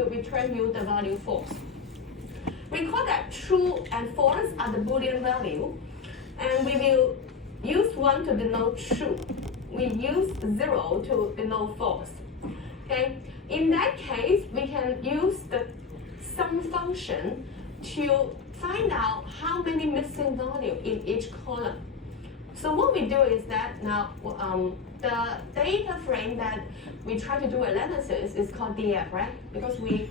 will return you the value false. Recall that true and false are the Boolean value, and we will use 1 to denote true. We use 0 to denote false. Okay? In that case, we can use the sum function to find out how many missing value in each column. So what we do is that now the data frame that we try to do analysis is called DF, right? Because we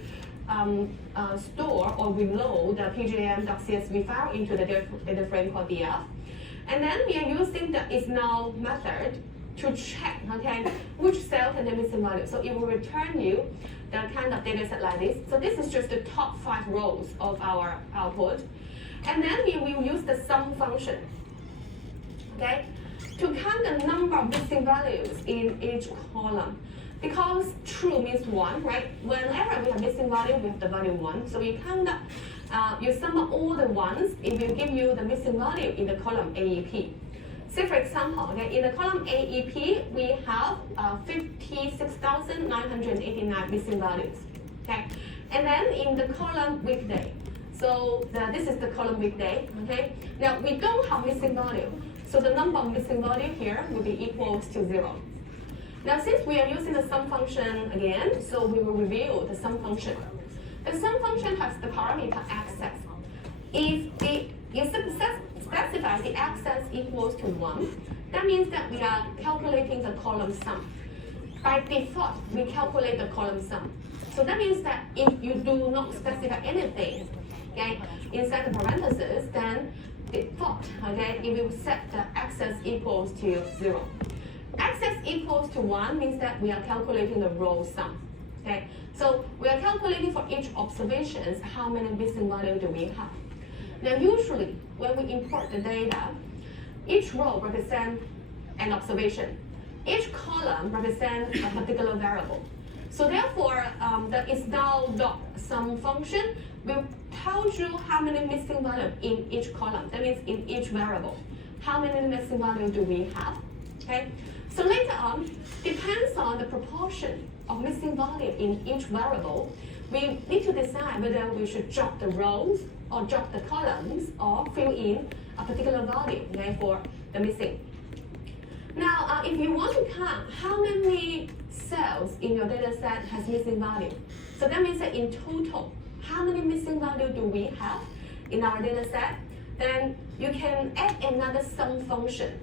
store or we load the pgm.csv file into the data frame called DF. And then we are using the isNow method to check, okay, which cell contains missing value. So it will return you the kind of data set like this. So this is just the top 5 rows of our output. And then we will use the sum function, okay, to count the number of missing values in each column. Because true means 1, right? Whenever we have missing value, we have the value 1. So you count up, you sum up all the ones, it will give you the missing value in the column AEP. Say for example, okay, in the column AEP, we have 56,989 missing values, okay? And then in the column weekday, so this is the column weekday, okay? Now we don't have missing value, so the number of missing value here will be equals to 0. Now since we are using the sum function again, so we will review the sum function. The sum function has the parameter access. If you specify the access equals to 1, that means that we are calculating the column sum. By default, we calculate the column sum. So that means that if you do not specify anything, okay, inside the parentheses, then default, okay, it will set the access equals to 0. Access equals to 1 means that we are calculating the row sum. Okay, so we are calculating for each observations how many missing value do we have. Now usually when we import the data, each row represents an observation. Each column represents a particular variable. So therefore, the isNow.sum function will tell you how many missing value in each column. That means in each variable. How many missing value do we have? Okay. So later on, depends on the proportion of missing value in each variable, we need to decide whether we should drop the rows or drop the columns or fill in a particular value, okay, for the missing. Now, if you want to count how many cells in your data set has missing value, so that means that in total, how many missing value do we have in our data set, then you can add another sum function,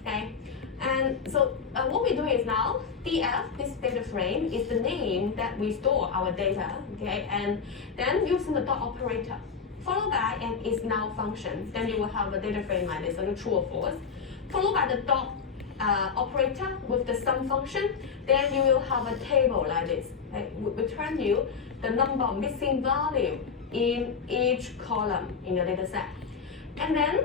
okay? And so what we do is now, df, this data frame, is the name that we store our data, okay? And then using the dot operator, followed by an isNow function, then you will have a data frame like this, either true or false, followed by the dot operator with the sum function, then you will have a table like this, right? Return you the number of missing value in each column in your data set. And then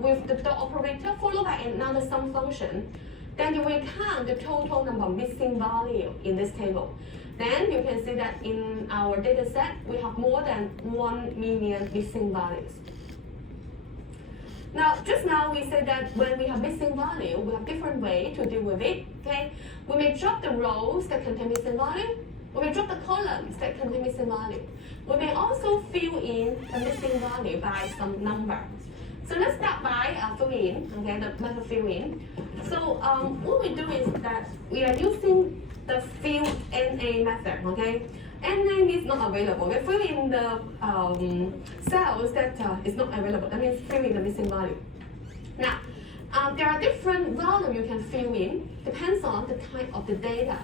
with the dot operator followed by another sum function, then you will count the total number of missing value in this table. Then you can see that in our data set, we have more than 1 million missing values. Now, just now we said that when we have missing value, we have different ways to deal with it, okay? We may drop the rows that contain missing value. We may drop the columns that contain missing value. We may also fill in the missing value by some number. So let's start by fill in, okay, the method fill in. So what we do is that we are using the fill NA method, okay? NA means not available. We fill in the cells that is not available. That means fill in the missing value. Now, there are different values you can fill in, depends on the type of the data.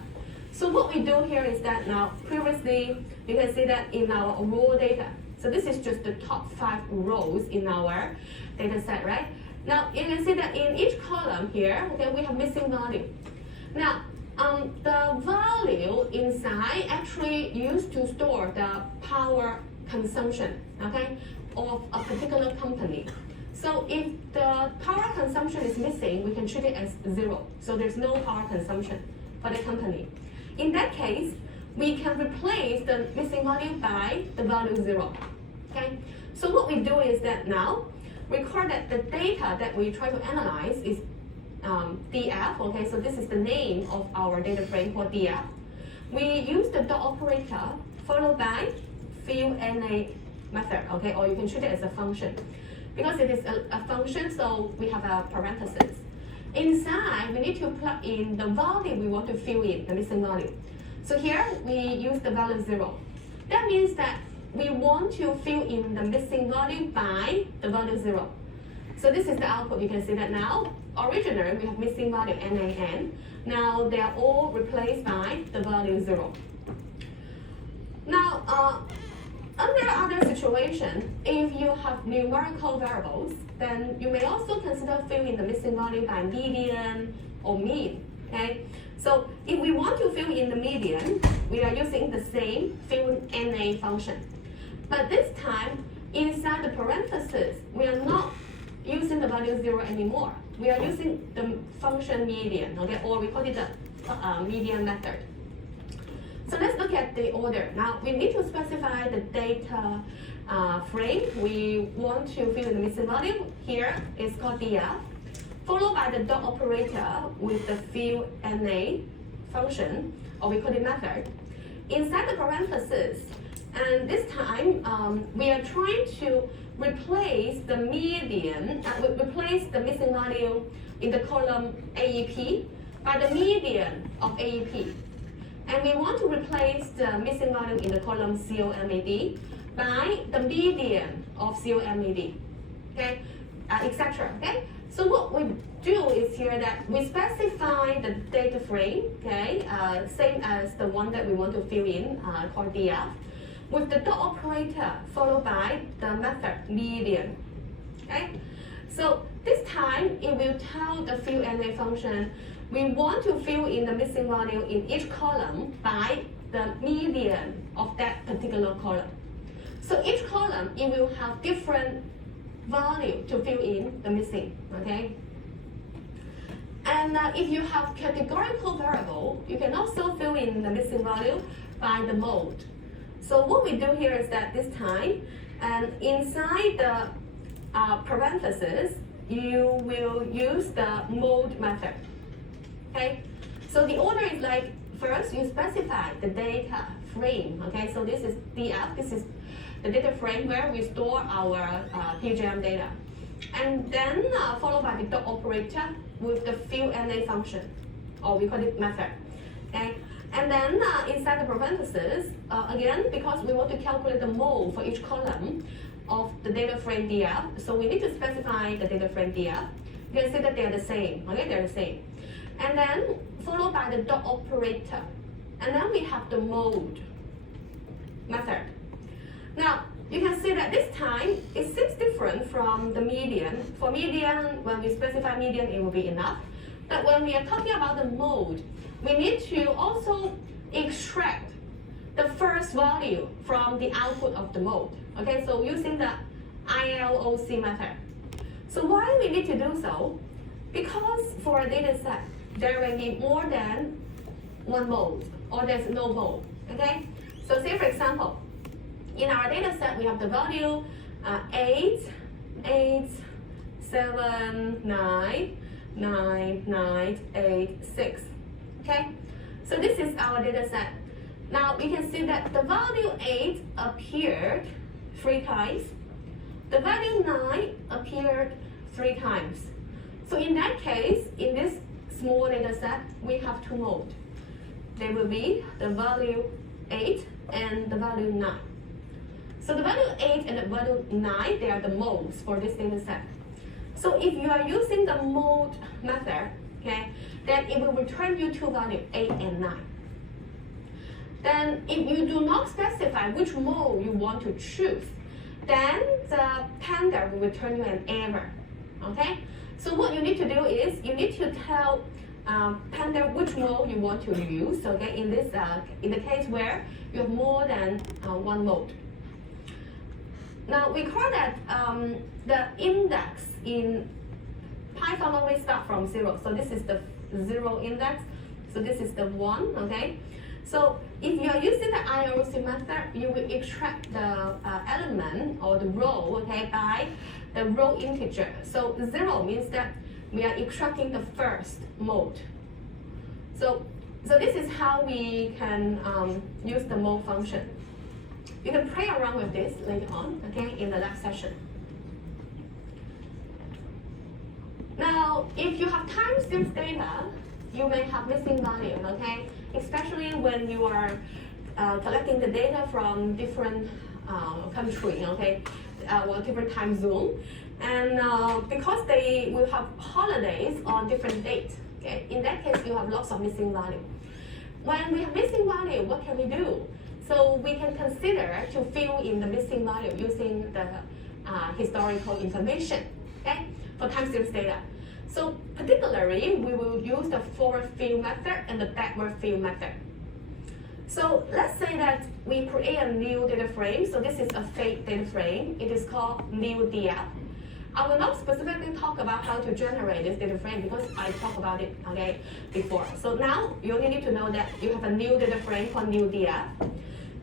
So what we do here is that now, previously, you can see that in our raw data. So this is just the top 5 rows in our data set, right? Now, you can see that in each column here, okay, we have missing value. Now, the value inside actually used to store the power consumption, okay, of a particular company. So if the power consumption is missing, we can treat it as 0. So there's no power consumption for the company. In that case, we can replace the missing value by the value 0. Okay? So what we do is that now, record that the data that we try to analyze is DF, okay, so this is the name of our data frame for DF. We use the dot operator followed by fill NA method, okay, or you can treat it as a function. Because it is a function, so we have a parenthesis. Inside, we need to plug in the value we want to fill in, the missing value. So here, we use the value 0. That means that we want to fill in the missing value by the value 0. So this is the output. You can see that now. Originally, we have missing value NaN. Now, they are all replaced by the value 0. Now, under other situation, if you have numerical variables, then you may also consider filling the missing value by median or mean. Okay? So if we want to fill in the median, we are using the same fill NA function. But this time, inside the parentheses, we are not using the value 0 anymore. We are using the function median, okay? Or we call it the median method. So let's look at the order. Now, we need to specify the data frame. We want to fill in the missing value. Here is called df, followed by the dot operator with the fill NA function, or we call it method. Inside the parentheses, and this time we are trying to replace the median, replace the missing value in the column AEP by the median of AEP. And we want to replace the missing value in the column COMAD by the median of COMAD, okay, etc. Okay. So what we do is here that we specify the data frame, okay, same as the one that we want to fill in, called df, with the dot operator followed by the method median. Okay. So this time it will tell the fill NA function we want to fill in the missing value in each column by the median of that particular column. So each column, it will have different value to fill in the missing, okay? And if you have categorical variable, you can also fill in the missing value by the mode. So what we do here is that this time, and inside the parentheses, you will use the mode method. Okay, so the order is like, first you specify the data frame. Okay, so this is df, this is the data frame where we store our PGM data. And then followed by the dot operator with the fill NA function, or we call it method. Okay, and then inside the parentheses, again, because we want to calculate the mode for each column of the data frame df, so we need to specify the data frame df. You can see that they are the same. Okay, they're the same. And then followed by the dot operator. And then we have the mode method. Now, you can see that this time it seems different from the median. For median, when we specify median, it will be enough. But when we are talking about the mode, we need to also extract the first value from the output of the mode. Okay, so using the ILOC method. So why we need to do so? Because for a data set, there may be more than one mode, or there's no mode, okay? So say for example, in our data set, we have the value 8, 8, 7, 9, 9, 9, 8, 6, okay? So this is our data set. Now we can see that the value 8 appeared 3 times. The value 9 appeared 3 times. So in that case, in this small data set, we have 2 modes. They will be the value 8 and the value 9. So the value 8 and the value 9, they are the modes for this data set. So if you are using the mode method, okay, then it will return you 2 values, 8 and 9. Then if you do not specify which mode you want to choose, then the Panda will return you an error, okay? So what you need to do is you need to tell Panda which mode you want to use. Okay, in this in the case where you have more than one mode. Now we call that the index in Python always start from 0. So this is the 0 index. So this is the 1. Okay. So if you are using the IROC method, you will extract the element or the row, okay, by the row integer. So 0 means that we are extracting the first mode. So this is how we can use the mode function. You can play around with this later on, okay, in the lab session. Now, if you have time series data, you may have missing value, okay? Especially when you are collecting the data from different country, okay, or different time zone. And because they will have holidays on different dates, okay, in that case, you have lots of missing value. When we have missing value, what can we do? So we can consider to fill in the missing value using the historical information, okay, for time series data. So particularly, we will use the forward fill method and the backward fill method. So let's say that we create a new data frame. So this is a fake data frame. It is called new DF. I will not specifically talk about how to generate this data frame because I talked about it, okay, before. So now you only need to know that you have a new data frame called new DF.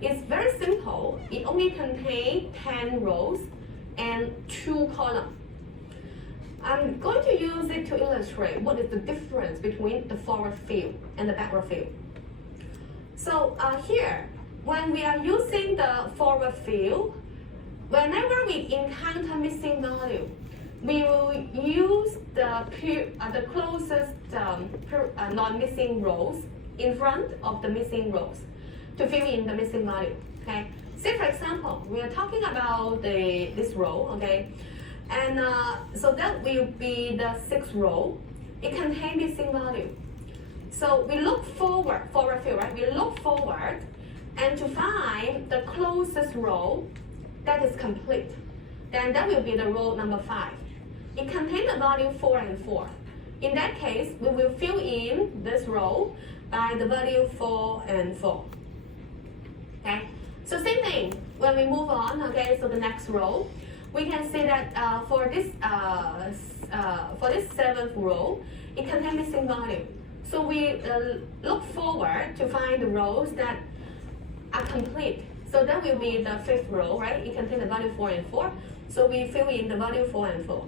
It's very simple. It only contains 10 rows and 2 columns. I'm going to use it to illustrate what is the difference between the forward fill and the backward fill. So here, when we are using the forward fill, whenever we encounter missing value, we will use the closest non-missing rows in front of the missing rows to fill in the missing value. Okay. Say for example, we are talking about this row. Okay. And so that will be the 6th row. It contains missing value. So we look forward fill, right? We look forward and to find the closest row that is complete. Then that will be the row number 5. It contains the value 4 and 4. In that case, we will fill in this row by the value 4 and 4. Okay? So same thing, when we move on, okay, so the next row, we can see that for this 7th row, it contains missing value. So we look forward to find the rows that are complete. So that will be the 5th row, right? It contains the value 4 and 4. So we fill in the value 4 and 4.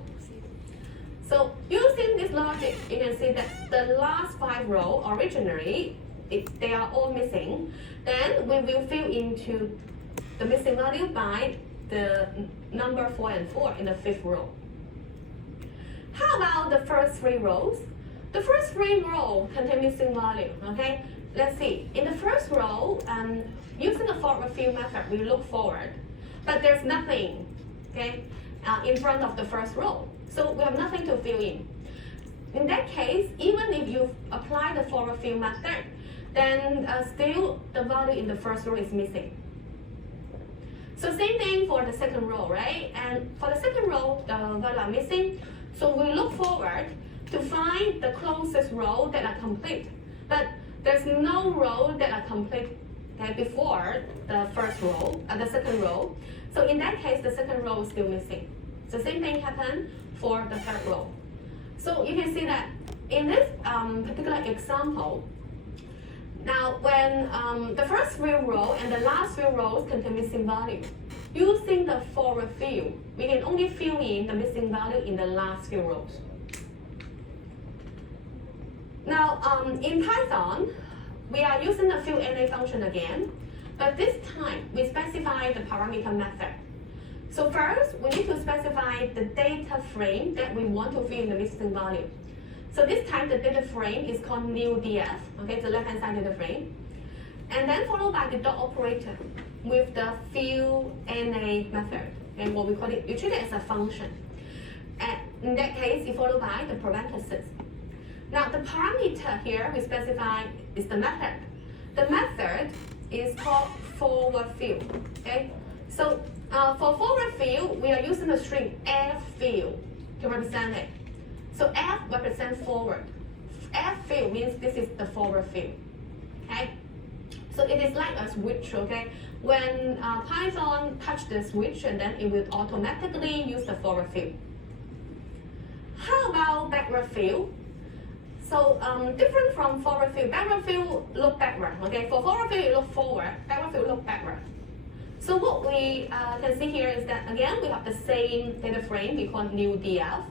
So using this logic, you can see that the last 5 rows originally, they are all missing. Then we will fill into the missing value by the number 4 and 4 in the 5th row. How about the first 3 rows? The first 3 rows contain missing value, okay? Let's see. In the first row, using the forward fill method, we look forward, but there's nothing, okay, in front of the first row. So we have nothing to fill in. In that case, even if you apply the forward fill method, then still the value in the first row is missing. So same thing for the second row, right? And for the second row, the value are missing. So we look forward to find the closest row that are complete. But there's no row that are complete, okay, before the first row, the second row. So in that case, the second row is still missing. So same thing happened for the third row. So you can see that in this particular example, now when the first 3 rows and the last 3 rows contain missing value, using the forward fill, we can only fill in the missing value in the last few rows. Now in Python, we are using the fill NA function again, but this time we specify the parameter method. So first, we need to specify the data frame that we want to fill in the missing value. So this time the data frame is called new DF, okay, the left-hand side data frame. And then followed by the dot operator with the fill NA method, and what we call it, you treat it as a function. And in that case, it's followed by the parentheses. Now the parameter here we specify is the method. The method is called forward fill, okay? So for forward fill, we are using the string f fill to represent it. So f represents forward. F fill means this is the forward fill, okay? So it is like a switch, okay? When Python touch the switch, and then it will automatically use the forward fill. How about backward fill? So different from forward fill, backward fill look backward, okay? For forward fill, you look forward, backward fill look backward. So what we can see here is that, again, we have the same data frame, we call new DF.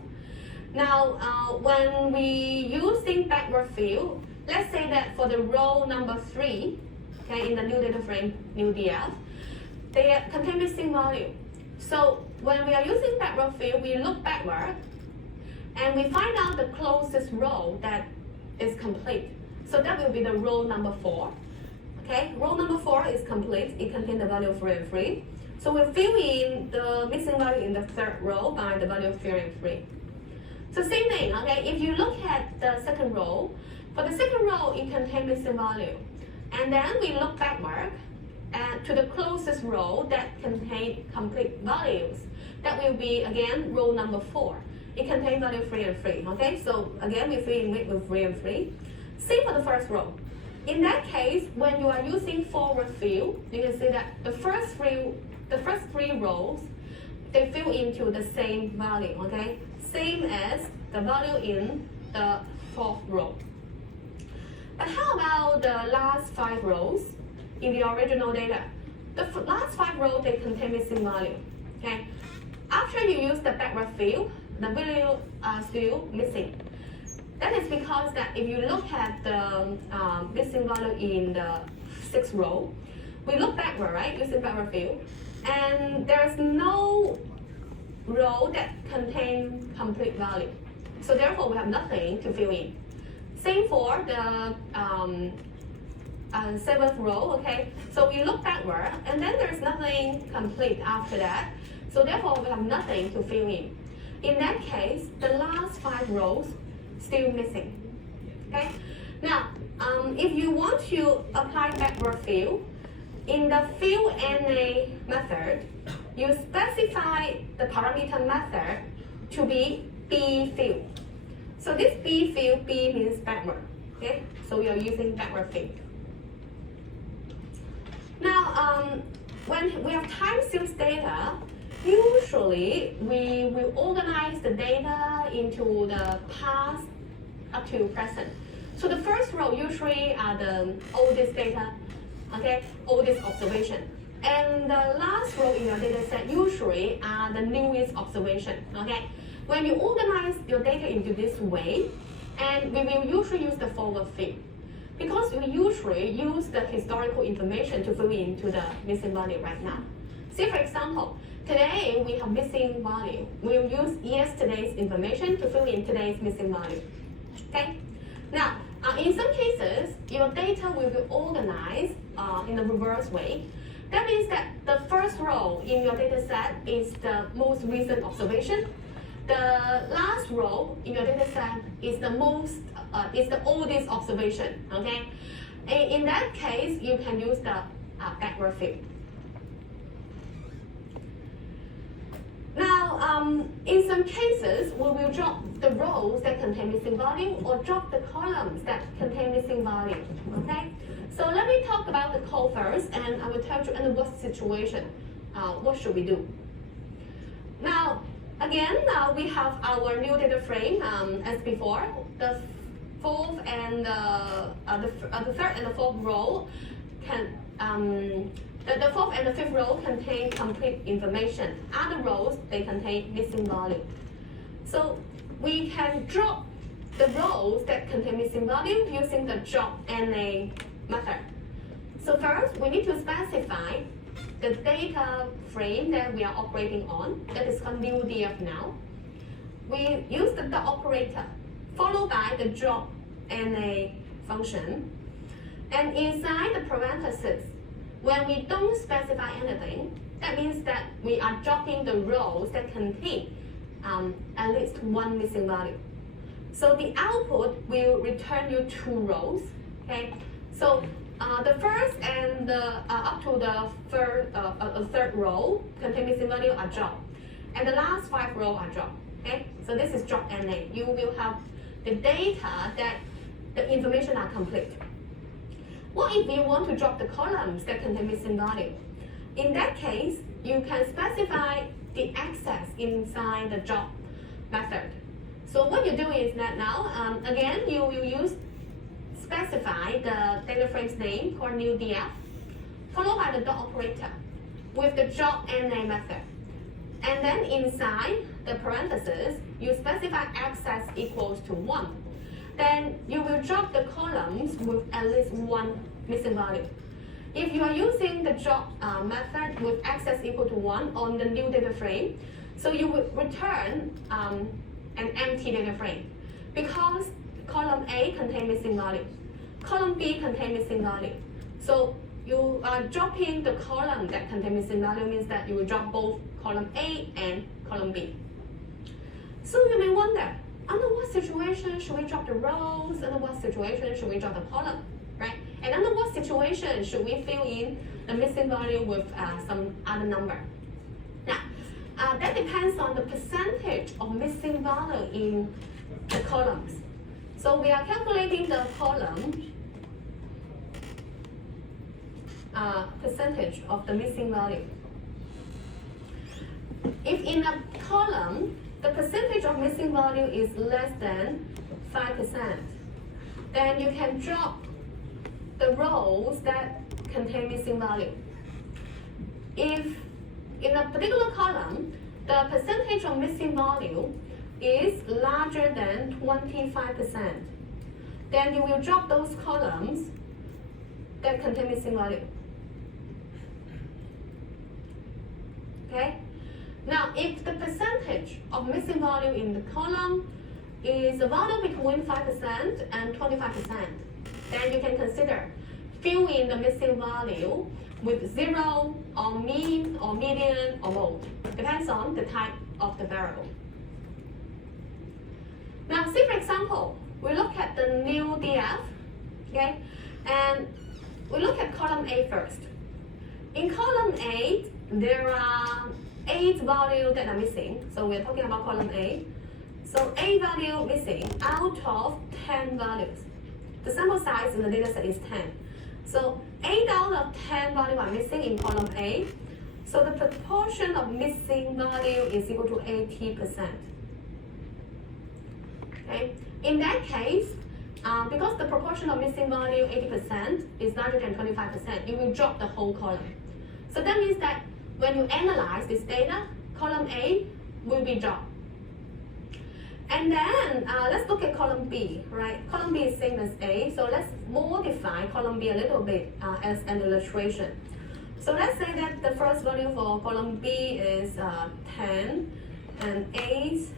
Now, when we using backward fill, let's say that for the row number 3, okay, in the new data frame, new DF, they contain missing value. So when we are using backward fill, we look backward and we find out the closest row that is complete. So that will be the row number 4. Okay, row number 4 is complete. It contains the value of 3 and 3. So we'll fill in the missing value in the third row by the value of 3 and 3. So same thing, okay, if you look at the second row, for the second row, it contains missing value. And then we look backward to the closest row that contains complete values. That will be, again, row number 4. It contains value 3 and 3, okay? So again, we fill in with 3 and 3. Same for the first row. In that case, when you are using forward fill, you can see that the first three rows, they fill into the same value, okay? Same as the value in the fourth row. But how about the last 5 rows in the original data? The last 5 rows, they contain missing value, okay? After you use the backward fill, the value are still missing. That is because that if you look at the missing value in the 6th row, we look backward, right, using backward fill, and there's no row that contains complete value. So therefore, we have nothing to fill in. Same for the 7th row, okay? So we look backward, and then there's nothing complete after that. So therefore, we have nothing to fill in. In that case, the last 5 rows still missing, okay? Now, if you want to apply backward fill, in the fill NA method, you specify the parameter method to be B fill. So this B fill, B means backward, okay? So we are using backward fill. Now, when we have time series data, usually we will organize the data into the past up to present. So the first row usually are the oldest data, okay, oldest observation. And the last row in your data set usually are the newest observation, okay? When you organize your data into this way, and we will usually use the forward fill, because we usually use the historical information to fill into the missing value right now. Say for example, today we have missing value. We will use yesterday's information to fill in today's missing value, okay? Now, in some cases, your data will be organized in a reverse way. That means that the first row in your data set is the most recent observation. The last row in your data set is the oldest observation, okay? In that case, you can use the backward fill. Now, in some cases, we will drop the rows that contain missing value or drop the columns that contain missing value, okay? So let me talk about the call first, and I will tell you under what situation, what should we do. Now, again, we have our new data frame as before. The fourth and the third and the fourth row the fourth and the fifth row contain complete information. Other rows, they contain missing value. So we can drop the rows that contain missing value using the drop NA method. So first, we need to specify the data frame that we are operating on, that is called new DF now. We use the dot operator followed by the drop NA function. And inside the parentheses, when we don't specify anything, that means that we are dropping the rows that contain at least one missing value. So the output will return you 2 rows, okay? So the first and the up to the third row contain missing value are dropped, and the last 5 rows are dropped, okay? So this is drop NA. You will have the data that the information are complete. What if you want to drop the columns that contain missing value? In that case, you can specify the access inside the drop method. So what you do is that now, again, you will specify the data frame's name called new DF, followed by the dot operator with the drop NA method. And then inside the parentheses, you specify access equals to 1. Then you will drop the columns with at least one missing value. if you are using the drop method with access equal to 1 on the new data frame, so you would return an empty data frame because column A contains missing value, column B contains missing value. So you are dropping the column that contains missing value means that you will drop both column A and column B. So you may wonder, under what situation should we drop the rows? Under what situation should we drop the column, right? And under what situation should we fill in the missing value with some other number? Now, that depends on the percentage of missing value in the columns. So we are calculating the column percentage of the missing value. If in a column, the percentage of missing value is less than 5%, then you can drop the rows that contain missing value. If in a particular column, the percentage of missing value is larger than 25%, then you will drop those columns that contain missing value. Okay? Now, if the percentage of missing value in the column is a value between 5% and 25%, then you can consider fill in the missing value with 0 or mean or median or mode. Depends on the type of the variable. Now, say for example, we look at the new DF, okay, and we look at column A first. In column A, there are 8 values that are missing. So we're talking about column A. So 8 values missing out of 10 values. The sample size in the data set is 10. So 8 out of 10 values are missing in column A. So the proportion of missing value is equal to 80%. Okay. In that case, because the proportion of missing value 80% is larger than 25%, you will drop the whole column. So that means that when you analyze this data, column A will be dropped. And then let's look at column B, right? Column B is same as A, so let's modify column B a little bit as an illustration. So let's say that the first value for column B is 10 and 8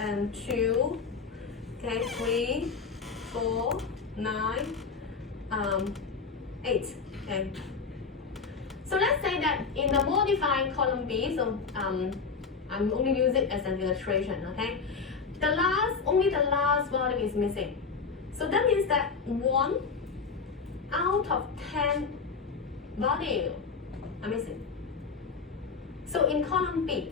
and 2, okay, 3, 4, 9, 8, okay. So let's say that in the modified column B, so I'm only using it as an illustration, okay? Only the last value is missing. So that means that 1 out of 10 value are missing. So in column B,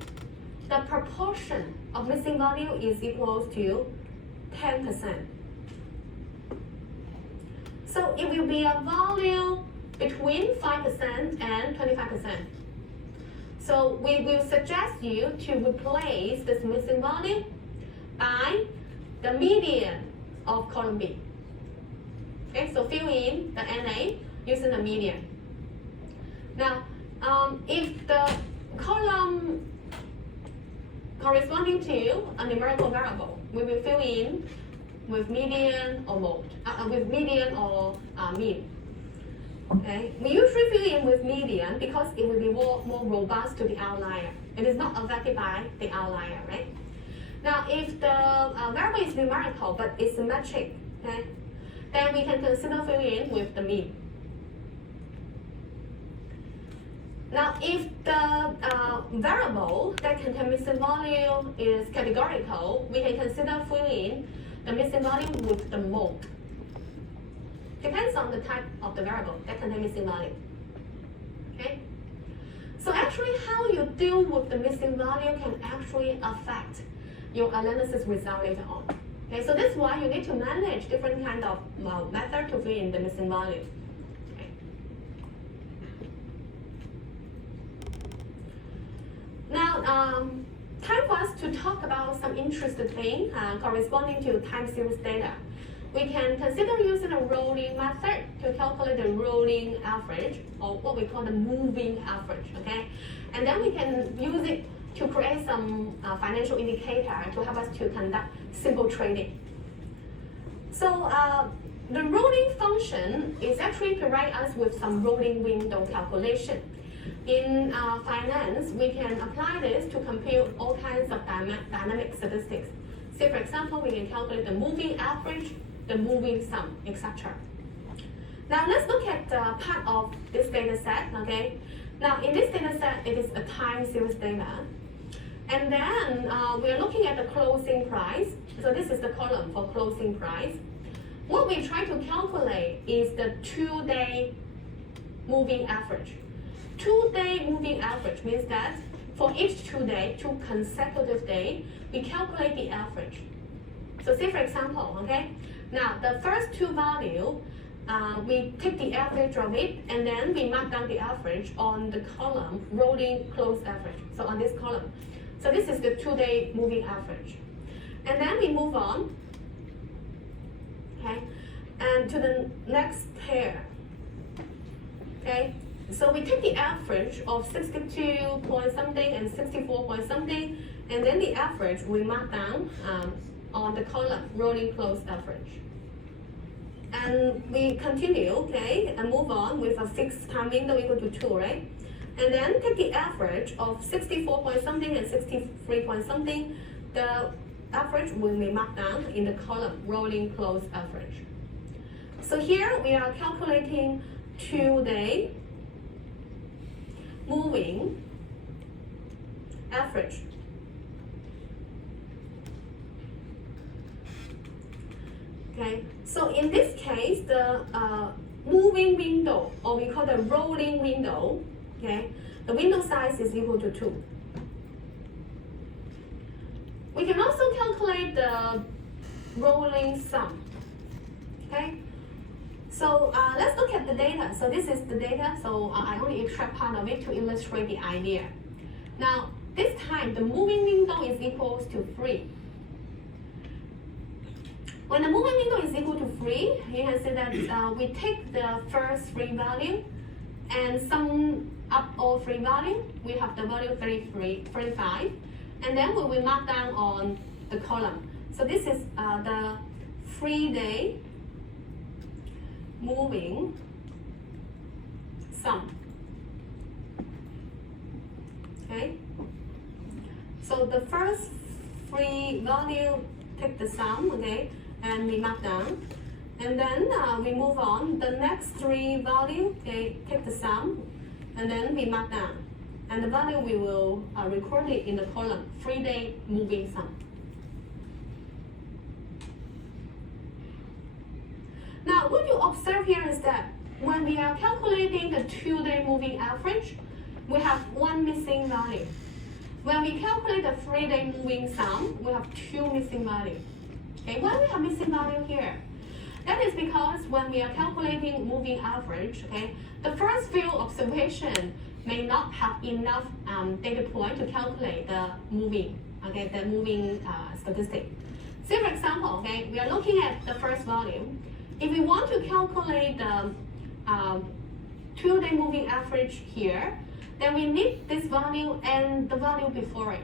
the proportion of missing value is equal to 10%. So it will be a value between 5% and 25%. So we will suggest you to replace this missing value by the median of column B. Okay, so fill in the NA using the median. Now, if the column corresponding to a numerical variable, we will fill in with median or mode, with median or mean. Okay, we usually fill in with median because it will be more robust to the outlier. It is not affected by the outlier, right? Now, if the variable is numerical but it's symmetric, okay, then we can consider filling in with the mean. Now, if the variable that contains missing value is categorical, we can consider filling in the missing value with the mode. Depends on the type of the variable that contains missing value. Okay? So actually how you deal with the missing value can actually affect your analysis result later on. Okay, so that's why you need to manage different kind of method to fill in the missing value. Okay. Now, time for us to talk about some interesting thing corresponding to time series data. We can consider using a rolling method to calculate the rolling average, or what we call the moving average, okay? And then we can use it to create some financial indicator to help us to conduct simple trading. So the rolling function is actually provide us with some rolling window calculation. In finance, we can apply this to compute all kinds of dynamic statistics. Say, for example, we can calculate the moving average, the moving sum, etc. Now, let's look at part of this data set, okay? Now, in this data set, it is a time series data. And then we are looking at the closing price. So this is the column for closing price. What we try to calculate is the 2-day moving average. 2-day moving average means that for each 2 consecutive day, we calculate the average. So say for example, okay, now the first 2 value, we take the average of it, and then we mark down the average on the column rolling close average. So on this column. So this is the 2-day moving average. And then we move on, okay, and to the next pair, okay. So we take the average of 62 point something and 64 point something, and then the average we mark down on the column rolling close average. And we continue, okay, and move on with a fixed time window equal to 2, right? And then take the average of 64 point something and 63 point something, the average will be marked down in the column rolling close average. So here we are calculating 2-day moving average. Okay, so in this case, the moving window, or we call the rolling window, okay, the window size is equal to 2. We can also calculate the rolling sum, okay? So let's look at the data. So this is the data, so I only extract part of it to illustrate the idea. Now, this time, the moving window is equals to 3. When the moving window is equal to 3, you can see that we take the first 3 value and sum up all 3 value. We have the value 35, and then we will mark down on the column. So this is the 3-day moving sum. Okay. So the first 3 value take the sum, okay, and we mark down, and then we move on. The next 3 value, okay, take the sum, and then we mark down, and the value we will record it in the column 3-day moving sum. Now, what you observe here is that when we are calculating the 2-day moving average, we have 1 missing value. When we calculate the 3-day moving sum, we have 2 missing values. Okay, why we have missing value here? That is because when we are calculating moving average, okay, the first few observations may not have enough data point to calculate the moving, okay, the moving statistic. Say for example, okay, we are looking at the first value. If we want to calculate the 2-day moving average here, then we need this value and the value before it.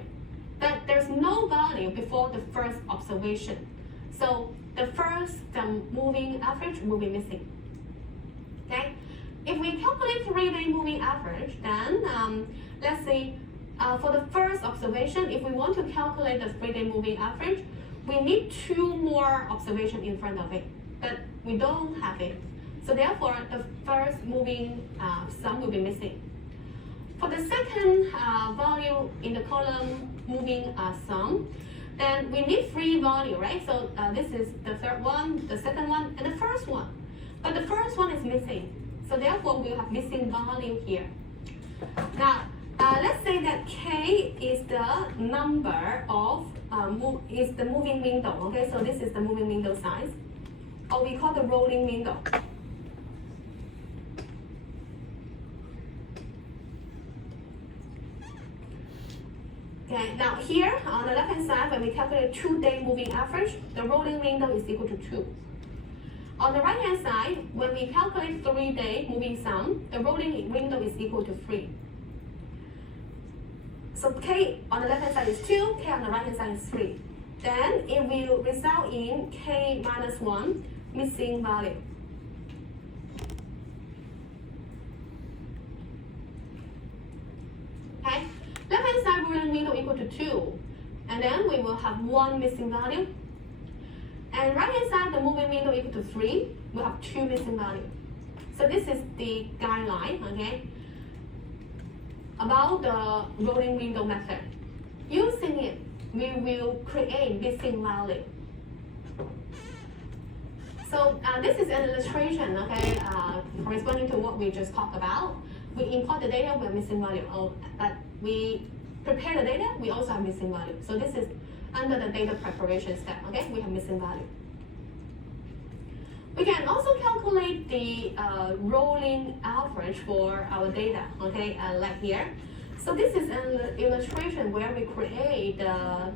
But there's no value before the first observation. So the first moving average will be missing. Okay? If we calculate 3-day moving average, then let's say for the first observation, if we want to calculate the 3-day moving average, we need 2 more observations in front of it. But we don't have it. So therefore, the first moving sum will be missing. For the second value in the column moving sum, then we need 3 value, right? So this is the third one, the second one, and the first one. But the first one is missing. So therefore, we have missing value here. Now, let's say that K is the number of, is the moving window, okay? So this is the moving window size, or we call the rolling window. Okay, now here on the left hand side, when we calculate 2-day moving average, the rolling window is equal to 2. On the right hand side, when we calculate 3-day moving sum, the rolling window is equal to 3. So K on the left hand side is 2, K on the right hand side is 3. Then it will result in K minus 1, missing value. Okay, left-hand side ruling window equal to 2, and then we will have 1 missing value. And right-hand side, the moving window equal to 3, we'll have 2 missing value. So this is the guideline, okay, about the rolling window method. Using it, we will create missing value. So this is an illustration, okay, corresponding to what we just talked about. We import the data, we have missing value. But we prepare the data, we also have missing value. So this is under the data preparation step, okay, we have missing value. We can also calculate the rolling average for our data, okay, like here. So this is an illustration where we create the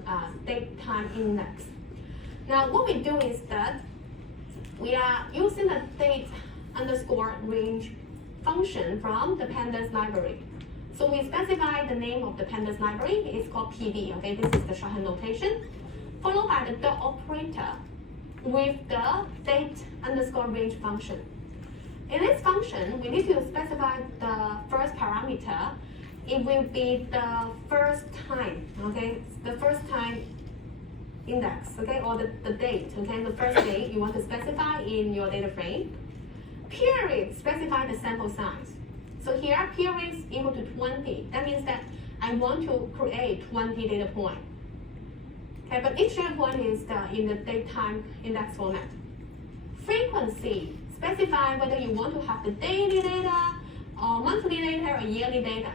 date time index. Now what we do is that we are using the date underscore range function from the pandas library. So we specify the name of the pandas library, it's called PD, okay, this is the shorthand notation, followed by the dot operator with the date underscore range function. In this function, we need to specify the first parameter. It will be the first time, okay, the first time index, okay, or the date, okay, the first date you want to specify in your data frame. Period, specify the sample size. So here, period is equal to 20. That means that I want to create 20 data points. Okay, but each data point is in the date time index format. Frequency, specify whether you want to have the daily data, or monthly data, or yearly data.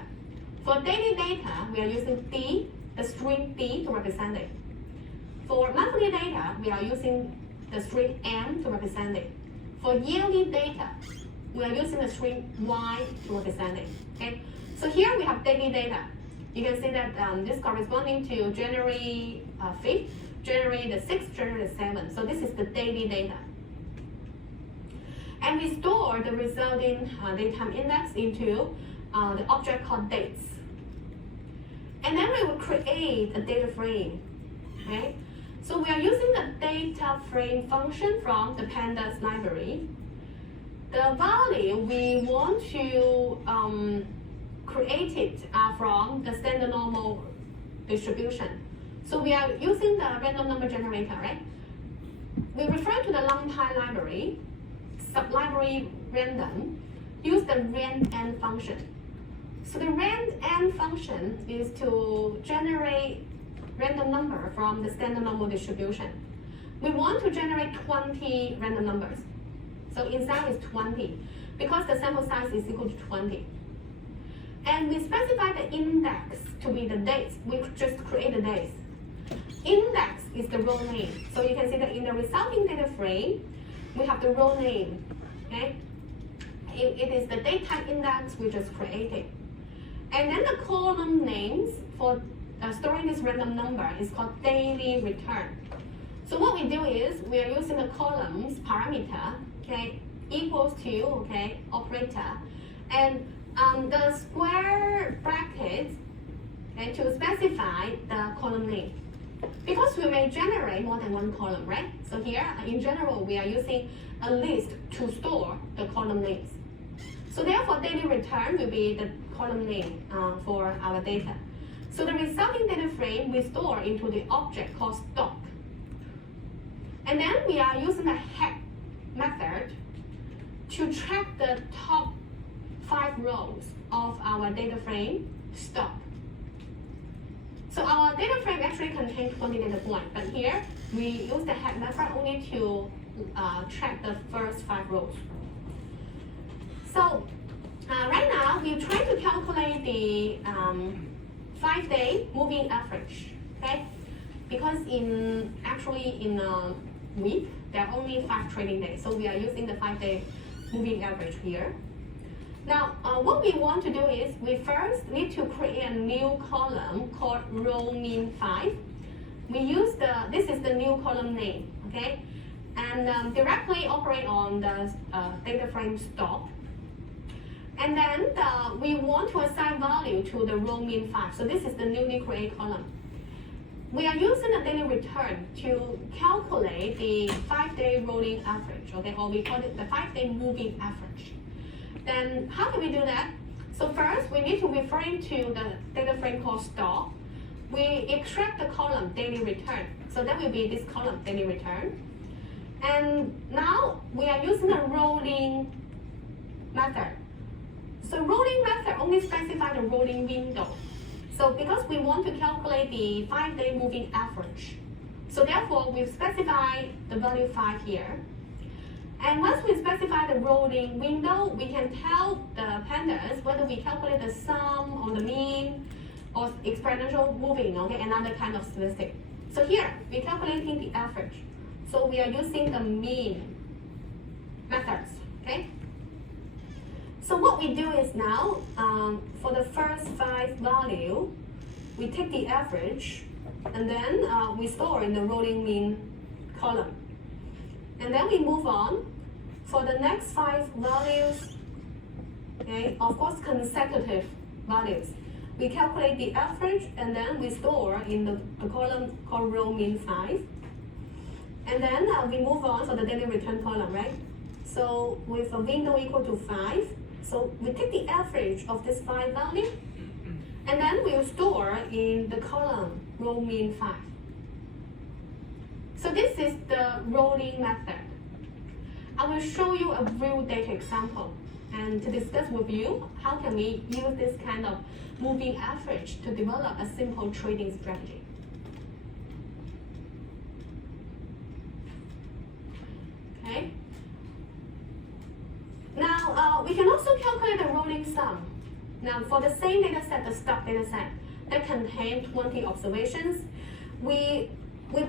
For daily data, we are using D, the string D to represent it. For monthly data, we are using the string M to represent it. For yearly data, we are using the string Y to represent it. Okay? So here we have daily data. You can see that this corresponding to January 5th, January the 6th, January the 7th. So this is the daily data. And we store the resulting datetime index into the object called dates. And then we will create a data frame. Okay? So we are using the data frame function from the pandas library. The value we want to create it from the standard normal distribution. So we are using the random number generator, right? We refer to the NumPy library, sublibrary random, use the rand_n function. So the rand_n function is to generate random number from the standard normal distribution. We want to generate 20 random numbers. So inside is 20 because the sample size is equal to 20. And we specify the index to be the dates. We just create the dates. Index is the row name. So you can see that in the resulting data frame, we have the row name. Okay? It is the datetime index we just created. And then the column names for storing this random number is called daily return. So what we do is we are using the columns parameter, okay, equals to, okay, operator, and the square bracket, okay, to specify the column name. Because we may generate more than one column, right? So here, in general, we are using a list to store the column names. So therefore, daily return will be the column name for our data. So the resulting data frame we store into the object called stock. And then we are using the head method to track the top 5 rows of our data frame stock. So our data frame actually contains 20 data points, but here we use the head method only to track the first 5 rows. So right now we try to calculate the 5-day moving average, okay? Because in a week there are only 5 trading days, so we are using the 5-day moving average here. Now, what we want to do is we first need to create a new column called row mean 5. We use this is the new column name, okay? And directly operate on the data frame stock. And then we want to assign value to the row mean 5. So this is the newly created column. we are using the daily return to calculate the 5-day rolling average, okay, or we call it the 5-day moving average. Then how can we do that? So first, we need to refer to the data frame called stock. We extract the column daily return. So that will be this column daily return. And now we are using a rolling method. So rolling method only specifies the rolling window. So because we want to calculate the 5-day moving average, so therefore we've specified the value 5 here. And once we specify the rolling window, we can tell the pandas whether we calculate the sum or the mean or exponential moving, okay, another kind of statistic. So here, we're calculating the average. So we are using the mean methods, okay? So what we do is now, for the first 5 value, we take the average, and then we store in the rolling mean column. And then we move on. For the next 5 values, okay, of course consecutive values, we calculate the average, and then we store in the column called row mean 5. And then we move on for the daily return column, right? So with a window equal to 5, so we take the average of this 5 value, and then we'll store in the column row mean 5. So this is the rolling method. I will show you a real data example, and to discuss with you how can we use this kind of moving average to develop a simple trading strategy. Okay. Now we can also calculate the rolling sum. Now for the same data set, the stock data set that contains 20 observations, we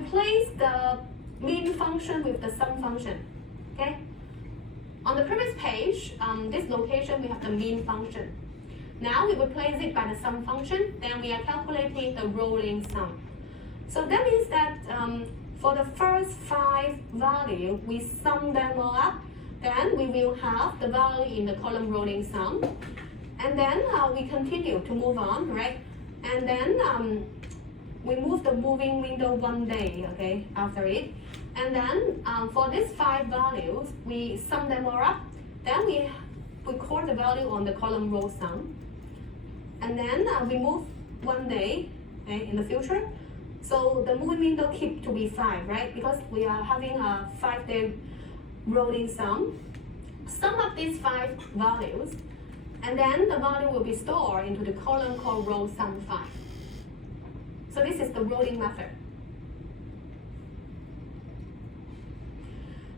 place the mean function with the sum function. Okay. On the previous page, this location we have the mean function. Now we replace it by the sum function. Then we are calculating the rolling sum. So that means that for the first 5 values, we sum them all up. Then we will have the value in the column rolling sum. And then we continue to move on, right? And then we move the moving window 1 day, okay, after it. And then for these 5 values, we sum them all up. Then we record the value on the column row sum. And then we move 1 day, okay, in the future. So the moving window keep to be 5, right? Because we are having a 5-day rolling sum. Sum up these 5 values, and then the value will be stored into the column called row sum 5. So this is the rolling method.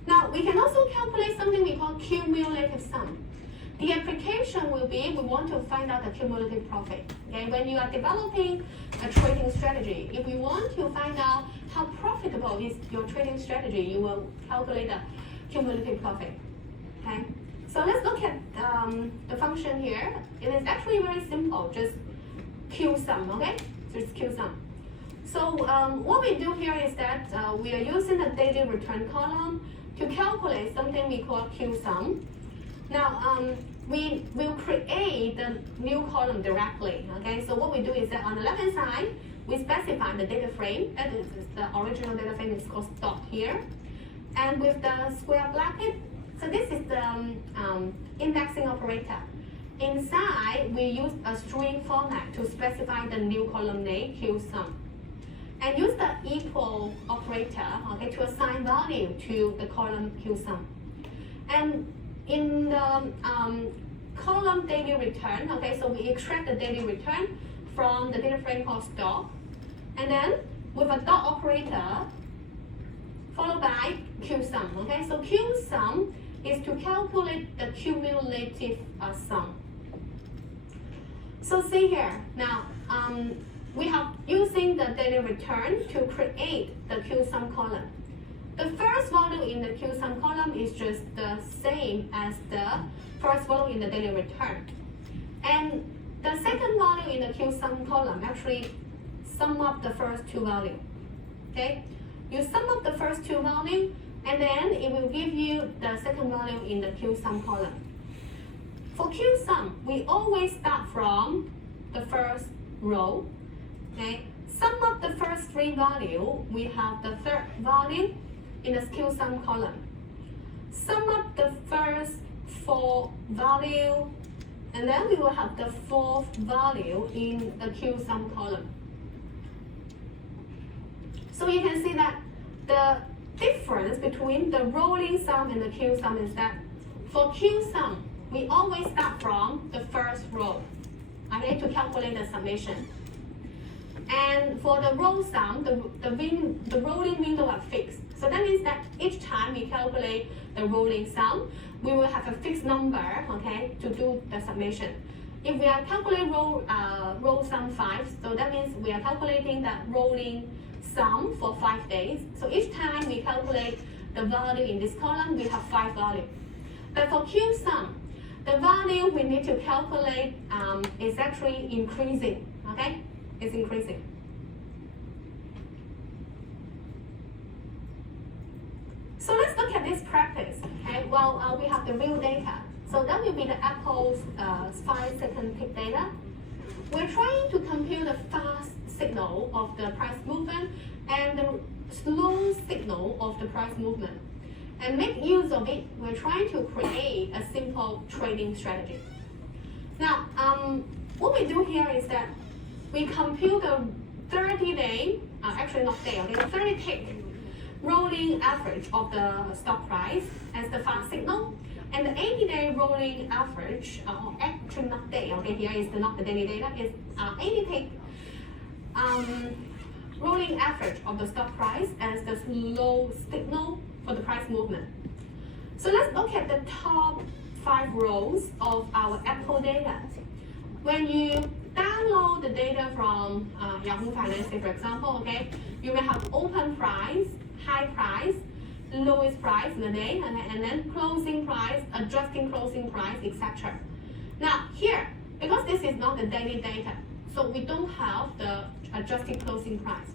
Now we can also calculate something we call cumulative sum. The application will be, we want to find out the cumulative profit. Okay, when you are developing a trading strategy, if you want to find out how profitable is your trading strategy, you will calculate the cumulative profit. Okay, so let's look at the function here. It is actually very simple, just Q sum. Okay, just Q sum. So what we do here is that we are using the daily return column to calculate something we call Q sum. Now we will create the new column directly. Okay, so what we do is that on the left hand side, we specify the data frame. That is the original data frame is called stock here. And with the square bracket, so this is the indexing operator. Inside, we use a string format to specify the new column name, Q sum. And use the equal operator, okay, to assign value to the column Q sum. And in the column daily return, okay, so we extract the daily return from the data frame called stock. And then with a dot operator, followed by Q sum. Okay, so Q sum is to calculate the cumulative sum. So see here, now we have using the daily return to create the Q sum column. The first value in the Q sum column is just the same as the first value in the daily return. And the second value in the Q sum column actually sum up the first 2 values. Okay? You sum up the first 2 values, and then it will give you the second value in the Q sum column. For Q sum, we always start from the first row. Okay? Sum up the first three values, we have the third value in the skill sum column. Sum up the first four values, and then we will have the fourth value in the Q sum column. So you can see that the difference between the rolling sum and the Q sum is that for Q sum, we always start from the first row, okay, to calculate the summation. And for the row sum, the rolling window are fixed. So that means that each time we calculate the rolling sum, we will have a fixed number, okay, to do the summation. If we are calculating row sum 5, so that means we are calculating the rolling sum for 5 days. So each time we calculate the value in this column, we have 5 values. But for Q sum, the value we need to calculate is actually increasing, okay? It's increasing. So let's look at this practice, okay? Well, we have the real data. So that will be the Apple's 5-second tick data. We're trying to compute the fast signal of the price movement and the slow signal of the price movement. And make use of it, we're trying to create a simple trading strategy. Now, what we do here is that we compute the 30-day, actually not day, okay, 30-tick rolling average of the stock price as the fast signal, and the 80-day rolling average, actually not day, okay, here is not the daily data, is 80-tick rolling average of the stock price as the slow signal for the price movement. So let's look at the top 5 rows of our Apple data. When you download the data from Yahoo Finance, for example, okay, you may have open price, high price, lowest price in the day, and then closing price, adjusting closing price, etc. Now here, because this is not the daily data, so we don't have the adjusted closing price.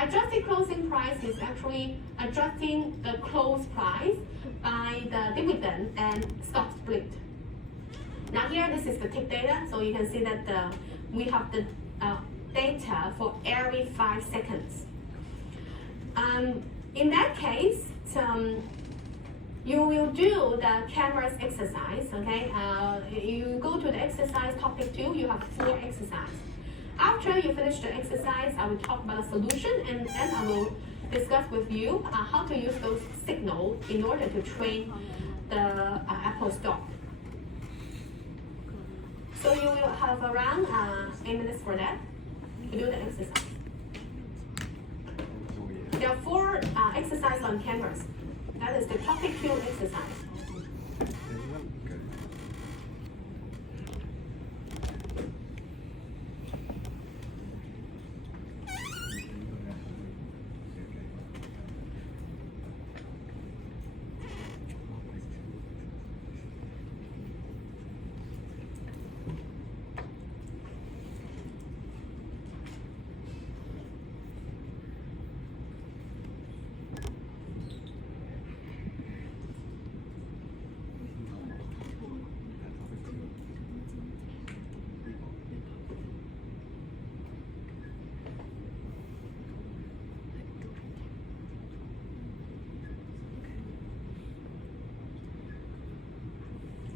Adjusted closing price is actually adjusting the close price by the dividend and stock split. Now here, this is the tick data, so you can see that we have the data for every 5 seconds. In that case, you will do the cameras exercise, okay? You go to the exercise topic 2, you have 4 exercises. After you finish the exercise, I will talk about the solution, and then I will discuss with you how to use those signals in order to trade the Apple stock. So you will have around 8 minutes for that to do the exercise. There are 4 exercises on canvas. That is the topic 2 exercise.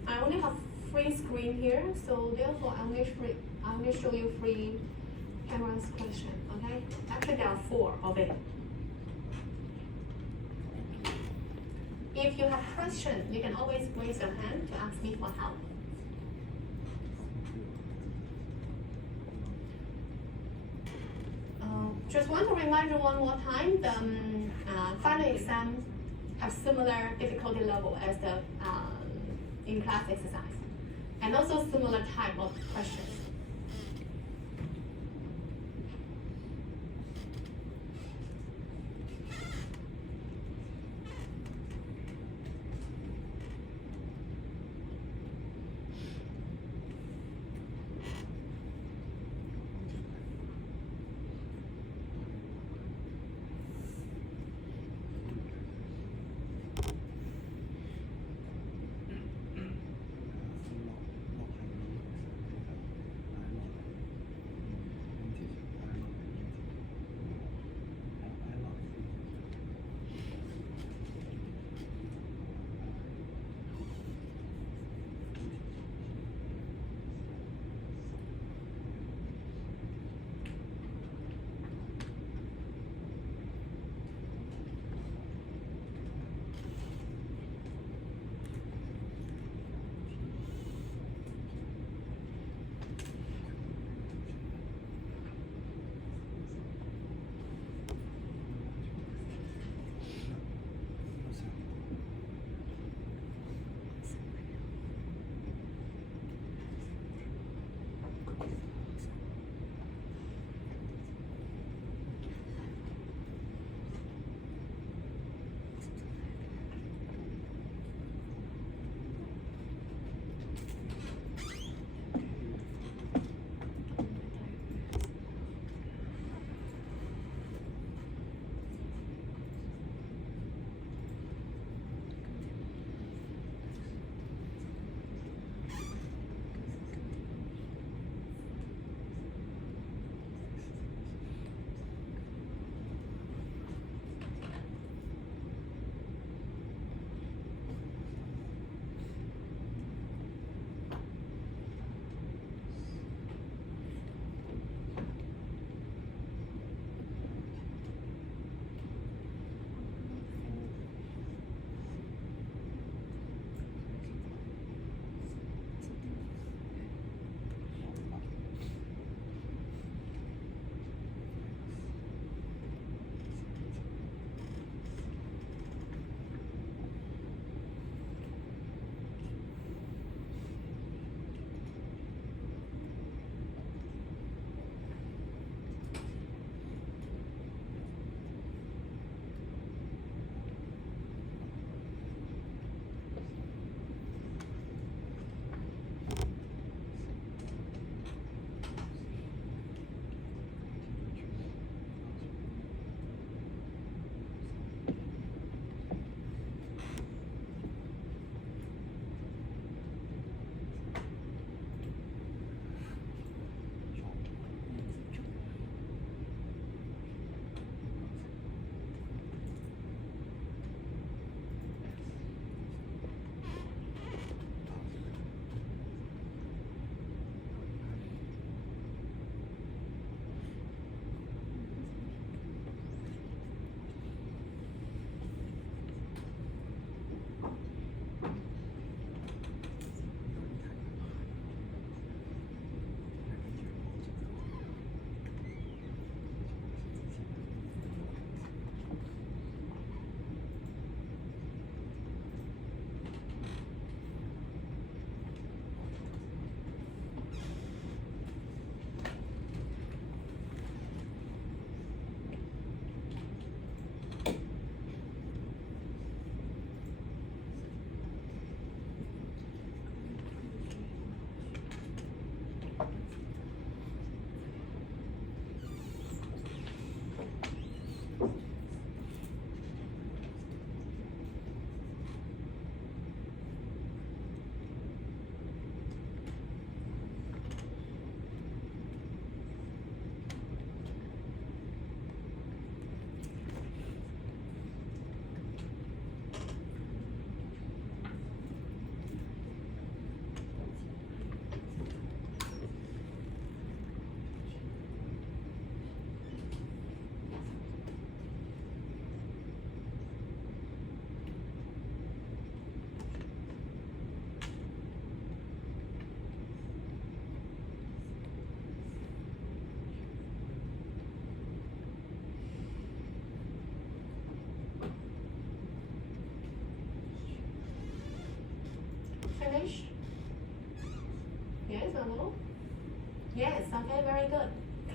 I only have 3 screens here, so therefore I will show you 3 cameras question, okay? Actually there are 4 of it. If you have questions, you can always raise your hand to ask me for help. Just want to remind you one more time, the final exam have similar difficulty level as the in-class exercise, and also similar type of questions.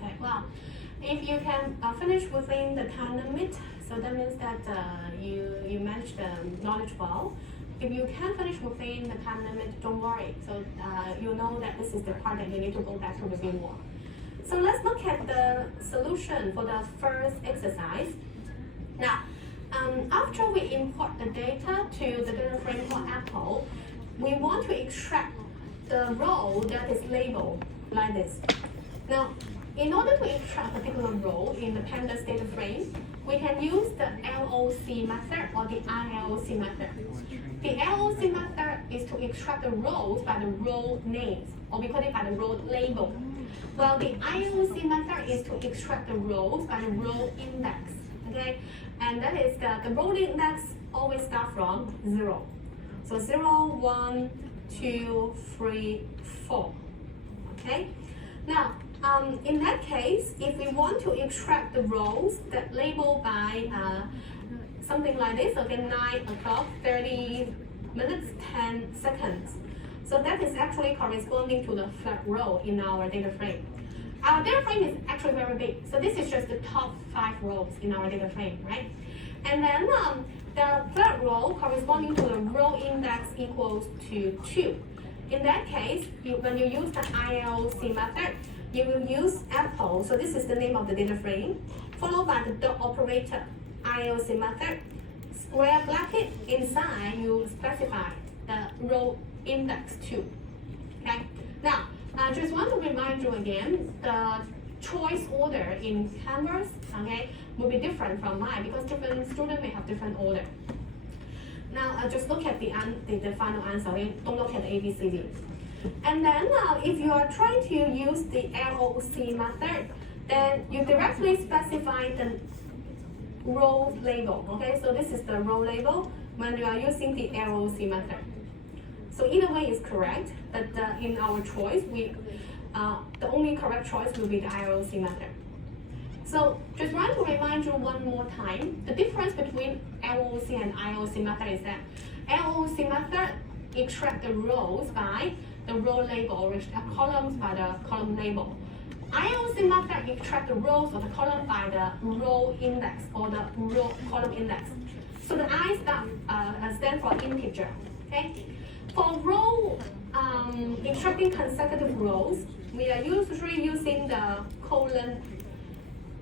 Okay, well, if you can finish within the time limit, so that means that you manage the knowledge well. If you can finish within the time limit, don't worry. So you know that this is the part that you need to go back to review more. So let's look at the solution for the first exercise. Now, after we import the data to the data frame for Apple, we want to extract the row that is labeled like this. Now, in order to extract a particular row in the pandas data frame, we can use the LOC method or the ILOC method. The LOC method is to extract the rows by the row names, or we call it by the row label. While the ILOC method is to extract the rows by the row index. Okay, and that is the row index always start from 0. So 0, 1, 2, 3, 4. Okay, now in that case, if we want to extract the rows that labeled by something like this, okay, 9 o'clock, 30 minutes, 10 seconds. So that is actually corresponding to the flat row in our data frame. Our data frame is actually very big, so this is just the top 5 rows in our data frame, right? And then the flat row corresponding to the row index equals to 2. In that case, when you use the ILOC method, you will use Apple, so this is the name of the data frame, followed by the dot operator, ILOC method, square bracket, inside you specify the row index 2. Okay? Now, I just want to remind you again, the choice order in Canvas, okay, will be different from mine because different students may have different order. Now, just look at the final answer, okay? Don't look at the ABCD. And then if you are trying to use the LOC method, then you directly specify the row label, okay? So this is the row label when you are using the LOC method. So either way is correct, but in our choice, the only correct choice will be the ILOC method. So just want to remind you one more time, the difference between LOC and ILOC method is that LOC method extract the rows by the row label, or columns by the column label. ILOC method extract the rows or the column by the row index or the row column index. So the I stand for integer. Okay. For row extracting consecutive rows, we are usually using the colon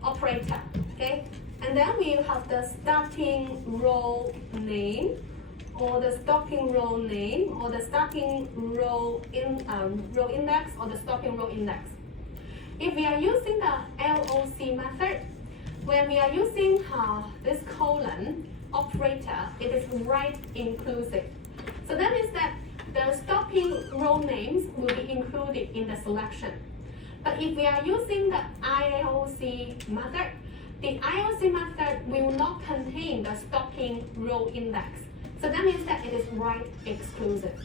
operator. Okay. And then we have the starting row name, or the stopping row name, or the starting row index, or the stopping row index. If we are using the LOC method, when we are using this colon operator, it is right inclusive. So that means that the stopping row names will be included in the selection. But if we are using the ILOC method, the ILOC method will not contain the stopping row index. So that means that it is right exclusive.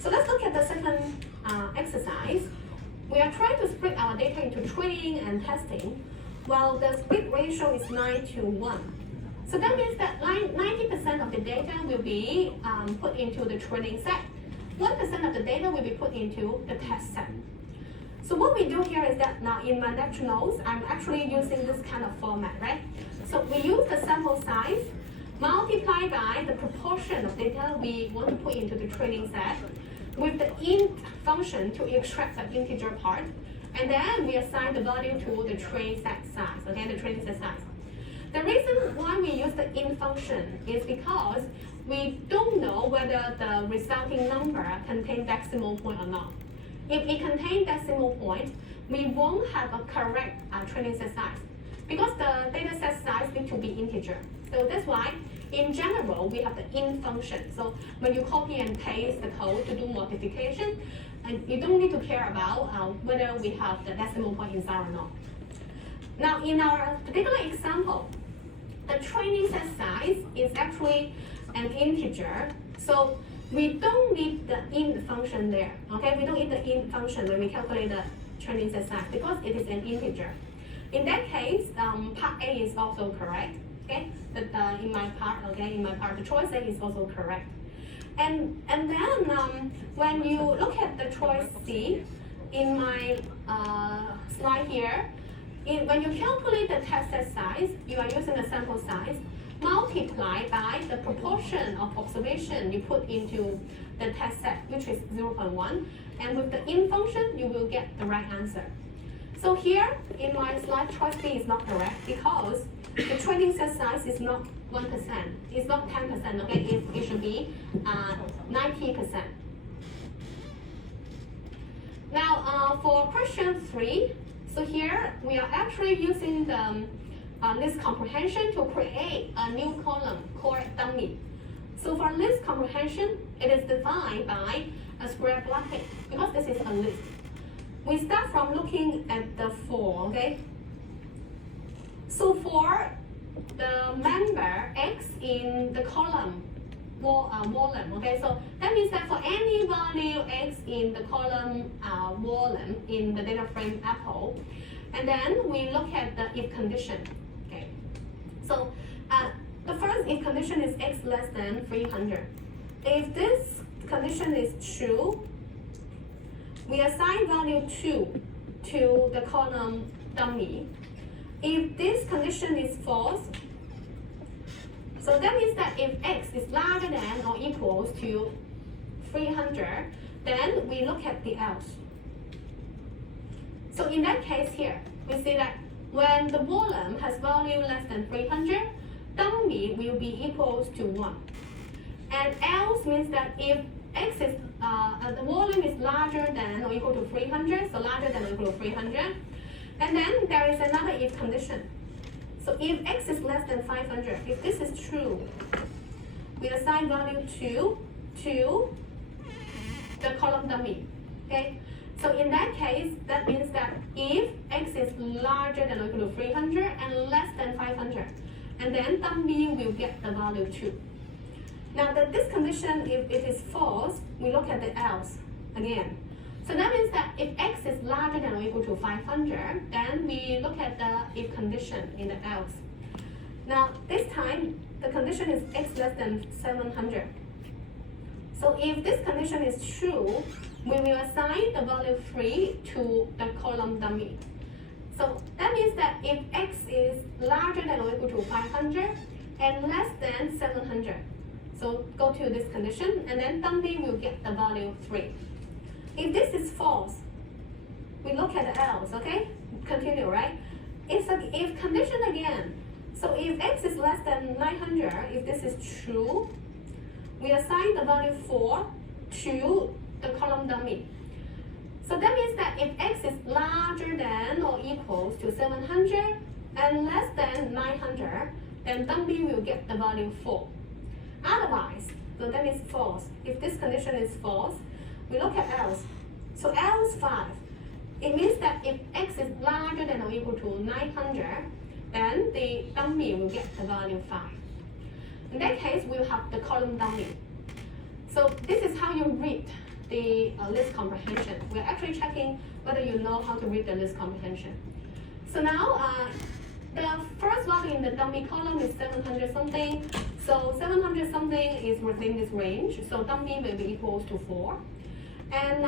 So let's look at the second exercise. We are trying to split our data into training and testing, while the split ratio is 9 to 1. So that means that 90% of the data will be put into the training set. 1% of the data will be put into the test set. So what we do here is that now in my lecture notes, I'm actually using this kind of format, right? So we use the sample size multiplied by the proportion of data we want to put into the training set with the int function to extract the integer part, and then we assign the value to the train set size, okay, the training set size. The reason why we use the int function is because we don't know whether the resulting number contains decimal point or not. If it contains decimal point, we won't have a correct training set size because the data set size needs to be integer. So that's why, in general, we have the int function. So when you copy and paste the code to do multiplication, and you don't need to care about whether we have the decimal point inside or not. Now, in our particular example, the training set size is actually an integer. So we don't need the int function there. Okay, we don't need the int function when we calculate the training set size because it is an integer. In that case, part A is also correct. Okay, but in my part, the choice A is also correct. And then when you look at the choice C, in my slide here, when you calculate the test set size, you are using the sample size multiplied by the proportion of observation you put into the test set, which is 0.1. And with the in function, you will get the right answer. So here in my slide, choice B is not correct because the training set size is not 1%. It's not 10%, okay? It should be 90%. Now, for question 3, so here we are actually using the list comprehension to create a new column called dummy. So for list comprehension, it is defined by a square bracket because this is a list. We start from looking at the for, okay? So for the member X in the column volume, okay? So that means that for any value X in the column volume in the data frame Apple, and then we look at the if condition, okay? So the first if condition is X less than 300. If this condition is true, we assign value 2 to the column dummy. If this condition is false, so that means that if X is larger than or equals to 300, then we look at the else. So in that case here, we see that when the volume has value less than 300, dummy will be equals to 1. And else means that if X is, the volume is larger than or equal to 300, so larger than or equal to 300. And then there is another if condition. So if X is less than 500, if this is true, we assign value 2 to the column dummy, okay? So in that case, that means that if X is larger than or equal to 300 and less than 500, and then dummy will get the value 2. Now this condition, if it is false, we look at the else again. So that means that if X is larger than or equal to 500, then we look at the if condition in the else. Now this time, the condition is X less than 700. So if this condition is true, we will assign the value 3 to the column dummy. So that means that if X is larger than or equal to 500 and less than 700, so go to this condition, and then dummy will get the value 3. If this is false, we look at the else, okay? Continue, right? It's an if condition again. So if X is less than 900, if this is true, we assign the value 4 to the column dummy. So that means that if X is larger than or equals to 700 and less than 900, then dummy will get the value 4. Otherwise, so that means false. If this condition is false, we look at else. So else 5. It means that if X is larger than or equal to 900, then the dummy will get the value 5. In that case, we'll have the column dummy. So this is how you read the list comprehension. We're actually checking whether you know how to read the list comprehension. So now, the first value in the dummy column is 700 something. So 700 something is within this range. So dummy will be equals to 4. And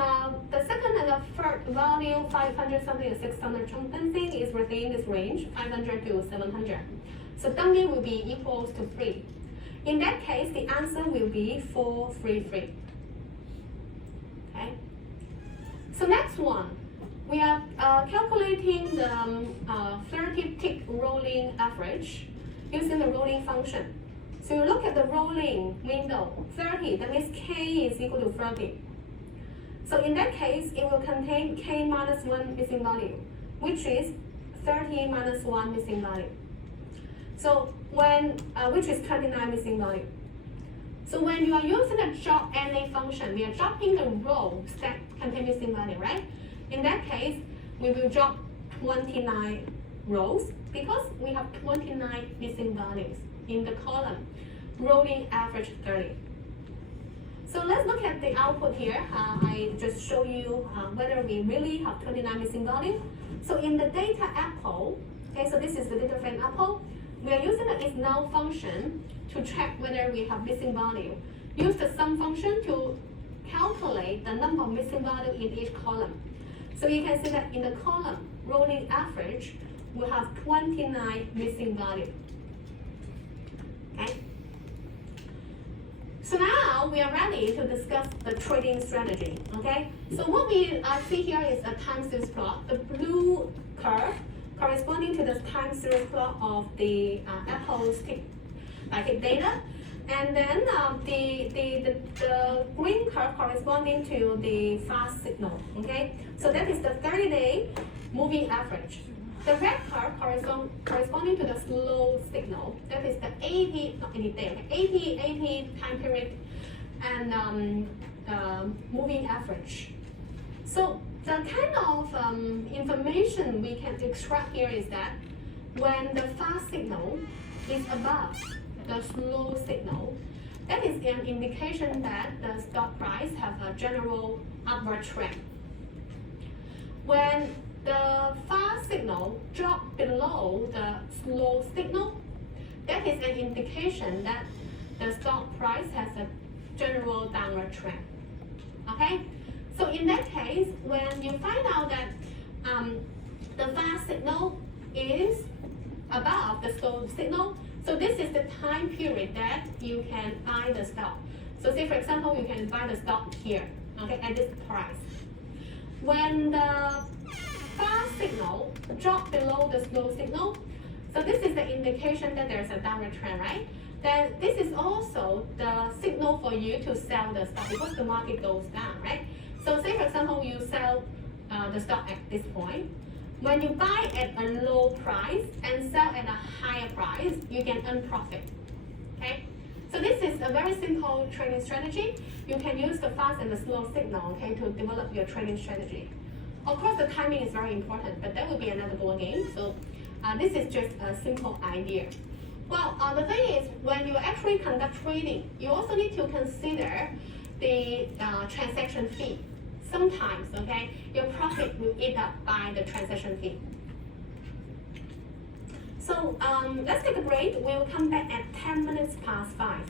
the second and the third value, 500 something and 600 something, is within this range, 500 to 700. So dummy will be equals to 3. In that case, the answer will be 433. Okay. So next one, we are calculating the 30-tick rolling average using the rolling function. So you look at the rolling window, 30, that means k is equal to 30. So in that case, it will contain k minus 1 missing value, which is 30 minus 1 missing value. So which is 29 missing value. So when you are using the drop NA function, we are dropping the row that contain missing value, right? In that case, we will drop 29 rows because we have 29 missing values in the column, rolling average 30. So let's look at the output here. I just show you whether we really have 29 missing value. So in the data apple, okay, so this is the data frame apple, we are using the isNow function to check whether we have missing value. Use the sum function to calculate the number of missing value in each column. So you can see that in the column, rolling average, we have 29 missing value. Okay? So now we are ready to discuss the trading strategy. Okay? So what we see here is a time series plot. The blue curve corresponding to the time series plot of the Apple's tick data. And then the green curve corresponding to the fast signal, okay? So that is the 30-day moving average. The red curve corresponding to the slow signal, that is the 80, not any day, okay? 80 time period and moving average. So the kind of information we can extract here is that when the fast signal is above the slow signal, that is an indication that the stock price have a general upward trend. When the fast signal drop below the slow signal, that is an indication that the stock price has a general downward trend. Okay? So in that case, when you find out that the fast signal is above the slow signal, so this is the time period that you can buy the stock. So say for example, you can buy the stock here, okay, at this price. When the fast signal drop below the slow signal, so this is the indication that there's a downward trend, right? Then this is also the signal for you to sell the stock because the market goes down, right? So say for example, you sell the stock at this point. When you buy at a low price and sell at a higher price, you can earn profit. Okay? So this is a very simple trading strategy. You can use the fast and the slow signal, okay, to develop your trading strategy. Of course, the timing is very important, but that will be another ball game. So this is just a simple idea. Well, the thing is, when you actually conduct trading, you also need to consider the transaction fee. Sometimes, okay, your profit will eat up by the transaction fee. So let's take a break. We'll come back at 10 minutes past 5.